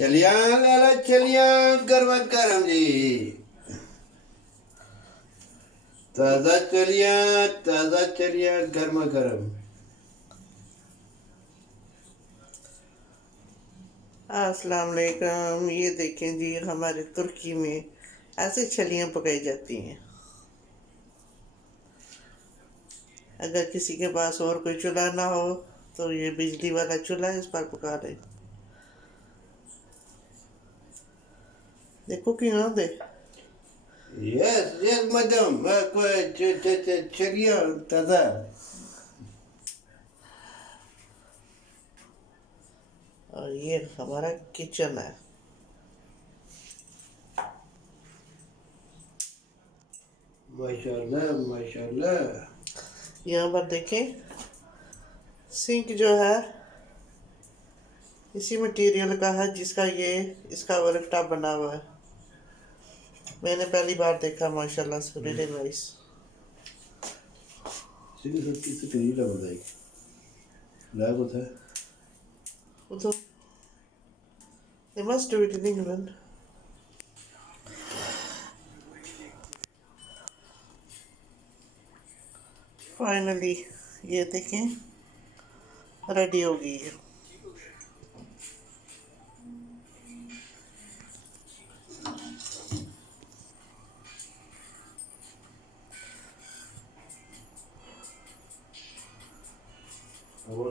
चलिया लाला चलिया गरम गरम जी ताज़ा चलिया गर्मा गर्म। अस्सलाम वालेकुम। ये देखें जी, हमारे तुर्की में ऐसे छलियाँ पकाई जाती हैं। अगर किसी के पास और कोई चूल्हा ना हो तो ये बिजली वाला चूल्हा इस पर पका ले। देखो कि हाँ दे। यस यस मैडम चलिया ताज़ा। और ये हमारा किचन है। माशाल्लाह माशाल्लाह। यहाँ पर देखें, सिंक जो है इसी मटेरियल का है जिसका ये इसका वर्कटॉप बना हुआ है। मैंने पहली बार देखा, माशाल्लाह से रियली नाइस। किसी करीला बताई ला को था। वो तो they must do it in England. Finally ये देखें रेडी हो गई है। और